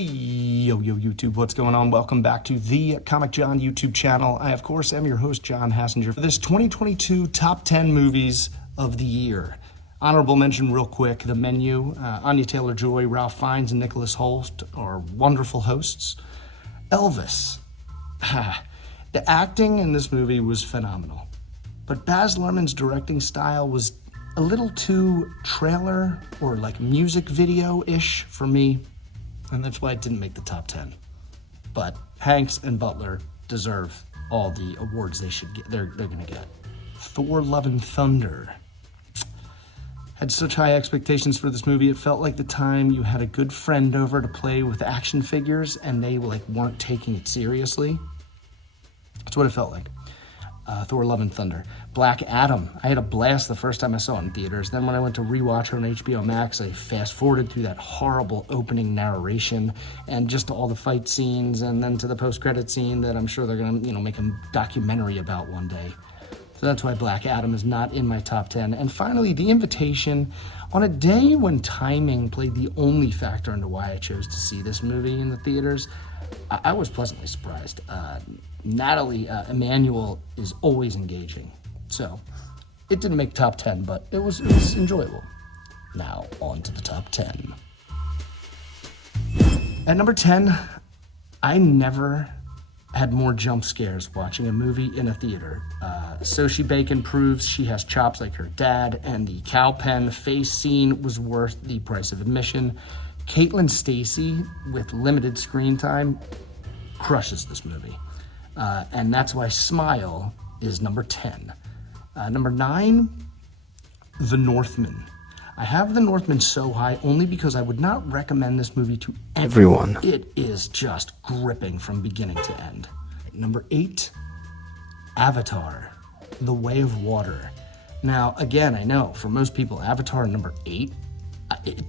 Yo, YouTube, what's going on? Welcome back to the Comic John YouTube channel. I, of course, am your host, John Hassinger, for this 2022 Top 10 Movies of the Year. Honorable mention real quick, The Menu, Anya Taylor-Joy, Ralph Fiennes, and Nicholas Hoult are wonderful hosts. Elvis. The acting in this movie was phenomenal, but Baz Luhrmann's directing style was a little too trailer or like music video-ish for me, and that's why it didn't make the top 10. But Hanks and Butler deserve all the awards they should get. They're gonna get. Thor: Love and Thunder. Had such high expectations for this movie. It felt like the time you had a good friend over to play with action figures and they weren't taking it seriously. That's what it felt like. Thor: Love and Thunder. Black Adam. I had a blast the first time I saw it in theaters. Then when I went to rewatch it on HBO Max, I fast-forwarded through that horrible opening narration and just to all the fight scenes and then to the post-credit scene that I'm sure they're going to, make a documentary about one day. So that's why Black Adam is not in my top 10. And finally, The Invitation. On a day when timing played the only factor into why I chose to see this movie in the theaters, I was pleasantly surprised. Natalie Emmanuel is always engaging. So it didn't make top 10, but it was enjoyable. Now on to the top 10. At number 10, I never had more jump scares watching a movie in a theater. Sochie Bacon proves she has chops like her dad, and the cow pen face scene was worth the price of admission. Caitlin Stasey, with limited screen time, crushes this movie. And that's why Smile is number 10. Number 9, The Northman. I have The Northman so high only because I would not recommend this movie to everyone. It is just gripping from beginning to end. Number 8, Avatar, The Way of Water. Now, again, I know for most people, Avatar number 8,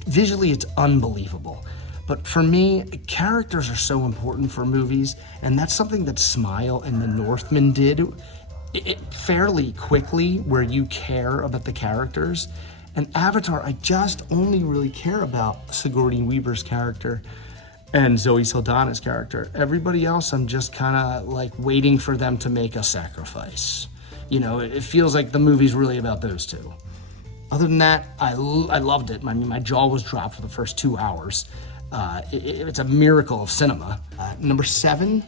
visually it's unbelievable. But for me, characters are so important for movies, and that's something that Smile and The Northman did it fairly quickly, where you care about the characters. And Avatar, I just only really care about Sigourney Weaver's character and Zoe Saldana's character. Everybody else, I'm just kind of waiting for them to make a sacrifice. It feels like the movie's really about those two. Other than that, I loved it. My jaw was dropped for the first 2 hours. It's a miracle of cinema. Number 7,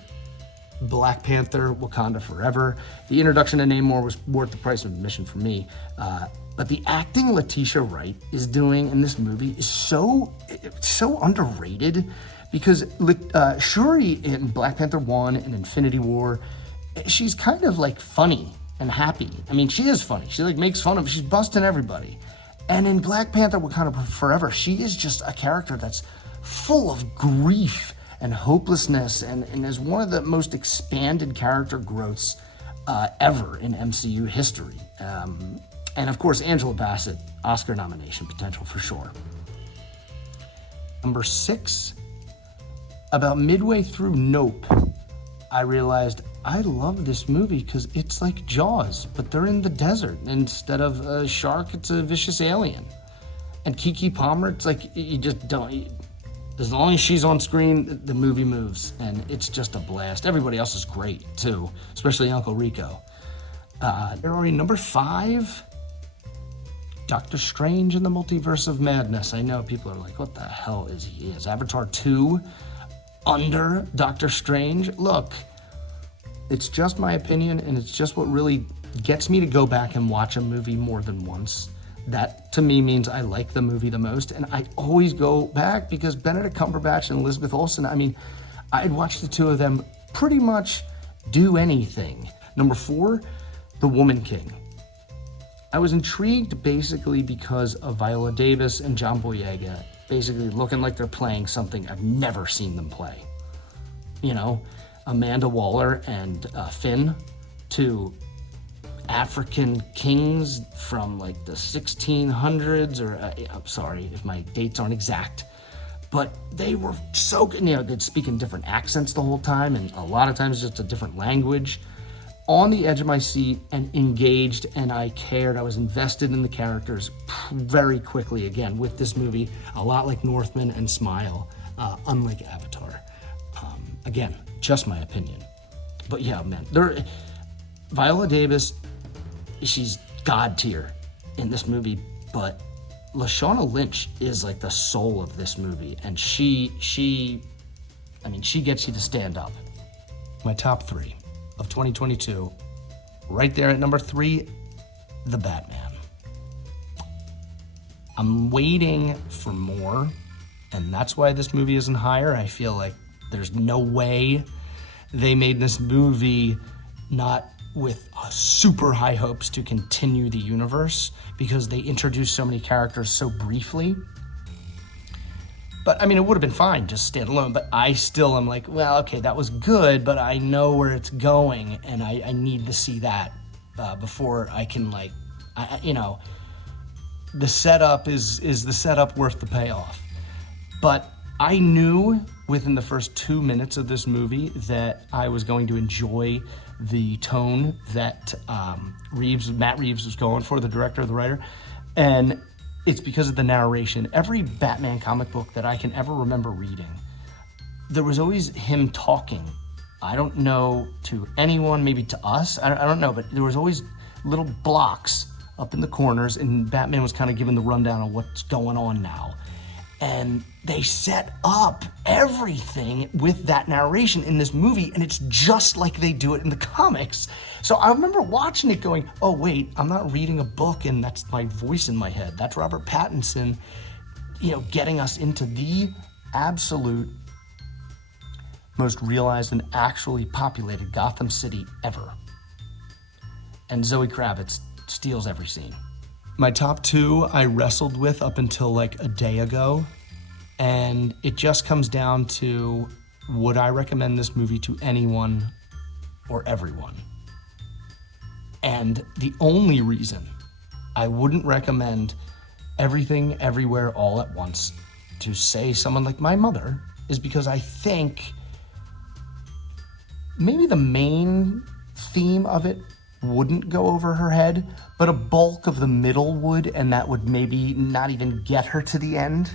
Black Panther: Wakanda Forever. The introduction to Namor was worth the price of admission for me. But the acting Letitia Wright is doing in this movie is so underrated, because Shuri in Black Panther 1 and Infinity War, she's kind of funny and happy. She is funny. She makes fun of, she's busting everybody. And in Black Panther: Wakanda Forever, she is just a character that's full of grief and hopelessness, and is one of the most expanded character growths ever in MCU history. And of course, Angela Bassett, Oscar nomination potential for sure. Number 6, about midway through Nope, I realized I love this movie because it's like Jaws, but they're in the desert. Instead of a shark, it's a vicious alien. And Keke Palmer, it's you just don't... As long as she's on screen, the movie moves, and it's just a blast. Everybody else is great, too, especially Uncle Rico. They're already number 5, Doctor Strange in the Multiverse of Madness. I know people are like, what the hell is he? Is Avatar 2 under Doctor Strange? Look, it's just my opinion, and it's just what really gets me to go back and watch a movie more than once. That, to me, means I like the movie the most, and I always go back because Benedict Cumberbatch and Elizabeth Olsen, I'd watch the two of them pretty much do anything. Number 4, The Woman King. I was intrigued basically because of Viola Davis and John Boyega basically looking like they're playing something I've never seen them play. Amanda Waller and Finn, two African kings from the 1600s, or I'm sorry if my dates aren't exact, but they were so good. They'd speak in different accents the whole time, and a lot of times just a different language. On the edge of my seat and engaged, and I cared. I was invested in the characters very quickly. Again, with this movie, a lot like Northman and Smile, unlike Avatar. Again, just my opinion. But yeah, man, Viola Davis, she's God tier in this movie, but Lashana Lynch is like the soul of this movie, and she gets you to stand up. My top 3 of 2022, right there at number 3, The Batman. I'm waiting for more, and that's why this movie isn't higher. I feel like there's no way they made this movie not with super high hopes to continue the universe, because they introduced so many characters so briefly. But I mean, it would have been fine just stand alone, but I still am like, well, okay, that was good, but I know where it's going, and I need to see that before I can, like, the setup is the setup worth the payoff. But I knew within the first 2 minutes of this movie that I was going to enjoy the tone that Matt Reeves was going for, the director, the writer, and it's because of the narration. Every Batman comic book that I can ever remember reading, there was always him talking. I don't know to anyone, maybe to us, I don't know, but there was always little blocks up in the corners, and Batman was kind of giving the rundown of what's going on now. And they set up everything with that narration in this movie, and it's just like they do it in the comics. So I remember watching it going, oh wait, I'm not reading a book and that's my voice in my head. That's Robert Pattinson, getting us into the absolute most realized and actually populated Gotham City ever. And Zoe Kravitz steals every scene. My top 2 I wrestled with up until like a day ago, and it just comes down to, would I recommend this movie to anyone or everyone? And the only reason I wouldn't recommend Everything Everywhere All at Once to, say, someone like my mother is because I think maybe the main theme of it wouldn't go over her head, but a bulk of the middle would, and that would maybe not even get her to the end.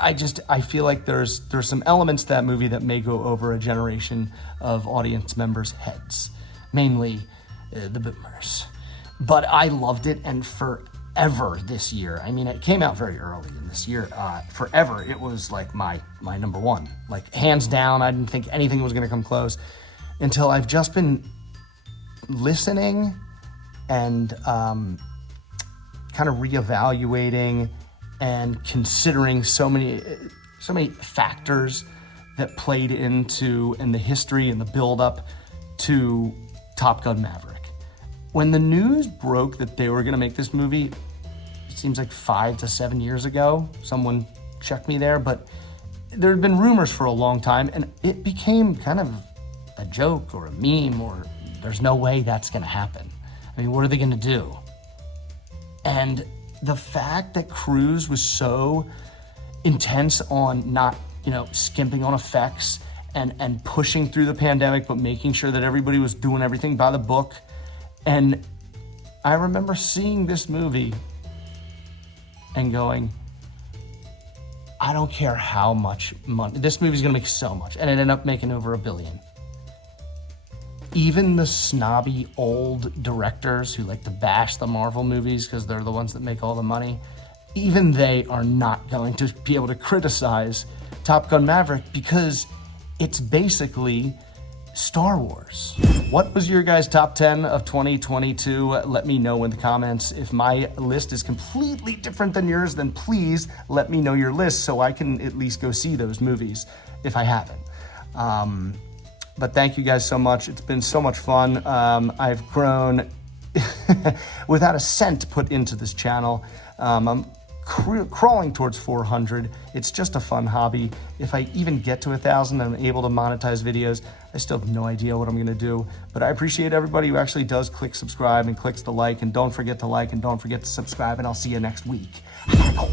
I feel like there's some elements to that movie that may go over a generation of audience members' heads, mainly the boomers. But I loved it, and forever this year, I mean, it came out very early in this year, forever it was like my number 1. Like, hands down, I didn't think anything was gonna come close until I've just been listening and kind of reevaluating and considering so many factors that played into, and the history and the build-up to Top Gun Maverick. When the news broke that they were going to make this movie, it seems like 5 to 7 years ago, someone checked me there, but there had been rumors for a long time, and it became kind of a joke or a meme, or there's no way that's going to happen. I mean, what are they going to do? And the fact that Cruise was so intense on not, skimping on effects and pushing through the pandemic, but making sure that everybody was doing everything by the book. And I remember seeing this movie and going, I don't care how much money, this movie's gonna make so much. And it ended up making over $1 billion. Even the snobby old directors who like to bash the Marvel movies because they're the ones that make all the money, even they are not going to be able to criticize Top Gun Maverick because it's basically Star Wars. What was your guys' top 10 of 2022? Let me know in the comments. If my list is completely different than yours, then please let me know your list so I can at least go see those movies if I haven't. But thank you guys so much. It's been so much fun. I've grown without a cent put into this channel. I'm crawling towards 400. It's just a fun hobby. If I even get to 1,000 and I'm able to monetize videos, I still have no idea what I'm gonna do. But I appreciate everybody who actually does click subscribe and clicks the like, and don't forget to like and don't forget to subscribe, and I'll see you next week. I gotta go.